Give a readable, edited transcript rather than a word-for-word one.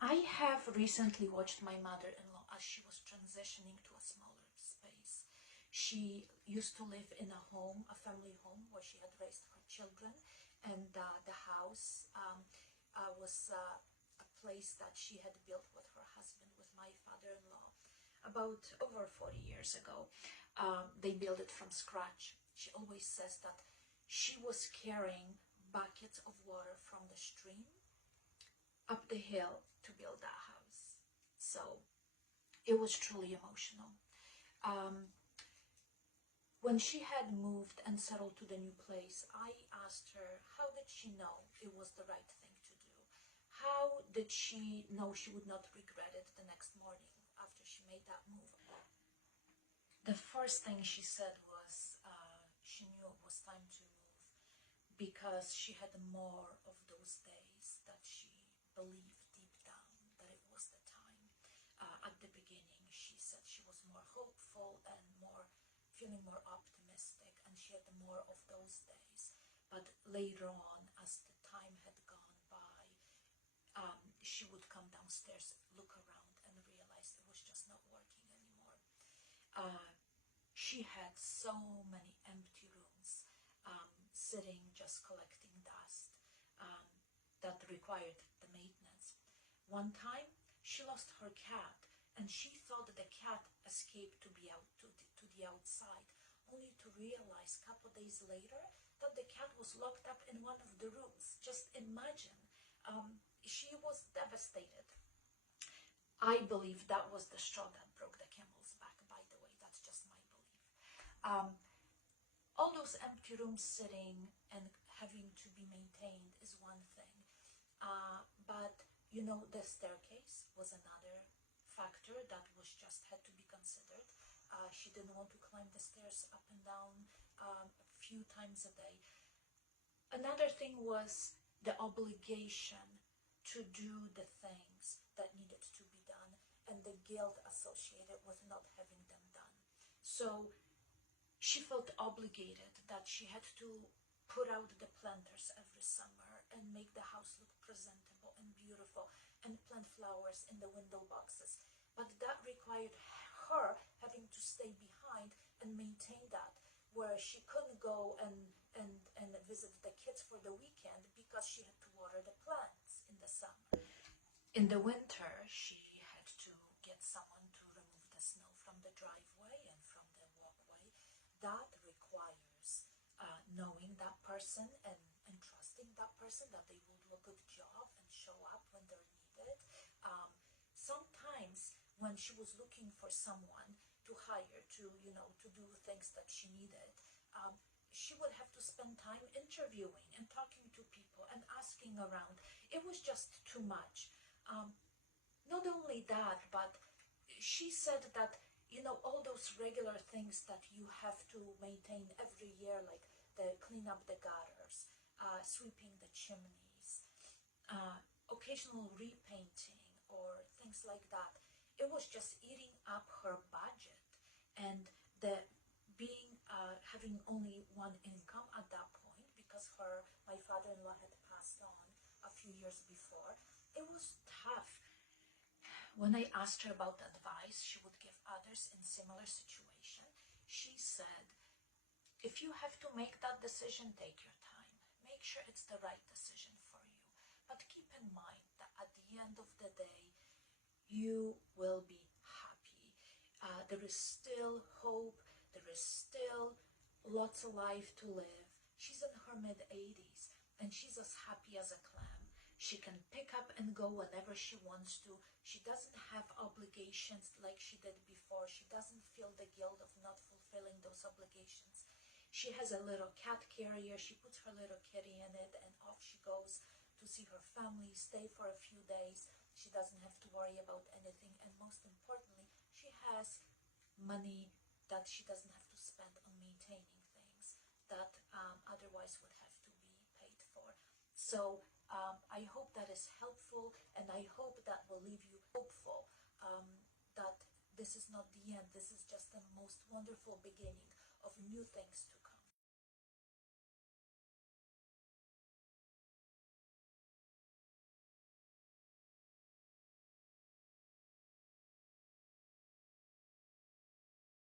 I have recently watched my mother-in-law as she was transitioning to a smaller space. She used to live in a home, a family home, where she had raised her children, and the house was a place that she had built with her husband, with my father-in-law, about over 40 years ago. They built it from scratch. She always says that she was carrying buckets of water from the stream up the hill to build that house. So it was truly emotional. When she had moved and settled to the new place, I asked her, how did she know it was the right thing to do? How did she know she would not regret it the next morning after she made that move? The first thing she said was she knew it was time to move because she had more of those days that she believed deep down that it was the time. At the beginning, she said she was more hopeful and feeling more optimistic, and she had more of those days. But later on, as the time had gone by, she would come downstairs, look around, and realize it was just not working anymore. She had so many empty rooms, sitting just collecting dust, that required the maintenance. One time, she lost her cat, and she thought the cat escaped to the outside, only to realize a couple days later that the cat was locked up in one of the rooms. Just imagine. She was devastated. I believe that was the straw that broke the camel's back, by the way. That's just my belief. All those empty rooms sitting and having to be maintained is one thing. But, you know, the staircase was another factor that was just had to be considered. She didn't want to climb the stairs up and down a few times a day. Another thing was the obligation to do the things that needed to be done and the guilt associated with not having them done. So she felt obligated that she had to put out the planters every summer and make the house look presentable and beautiful and plant flowers in the window boxes. But that required her having to stay behind and maintain that, where she couldn't go and visit the kids for the weekend because she had to water the plants in the summer. In the winter, she had to get someone to remove the snow from the driveway and from the walkway. That requires knowing that person and trusting that person that they will do a good job and show up when they're needed. Sometimes when she was looking for someone to hire to do things that she needed, she would have to spend time interviewing and talking to people and asking around. It was just too much. Not only that, but she said that, all those regular things that you have to maintain every year, like clean up the gutters, sweeping the chimneys, occasional repainting or things like that, it was just eating up her budget. And having only one income at that point, because my father-in-law had passed on a few years before, it was tough. When I asked her about advice she would give others in similar situation, she said, if you have to make that decision, take your time. Make sure it's the right decision for you. But keep in mind that at the end of the day, you will be happy. There is still hope. There is still lots of life to live. She's in her mid-80s, and she's as happy as a clam. She can pick up and go whenever she wants to. She doesn't have obligations like she did before. She doesn't feel the guilt of not fulfilling those obligations. She has a little cat carrier. She puts her little kitty in it, and off she goes to see her family, stay for a few days. She doesn't have to worry about anything, and most importantly, she has money that she doesn't have to spend on maintaining things that otherwise would have to be paid for. So I hope that is helpful, and I hope that will leave you hopeful that this is not the end. This is just the most wonderful beginning of new things to come.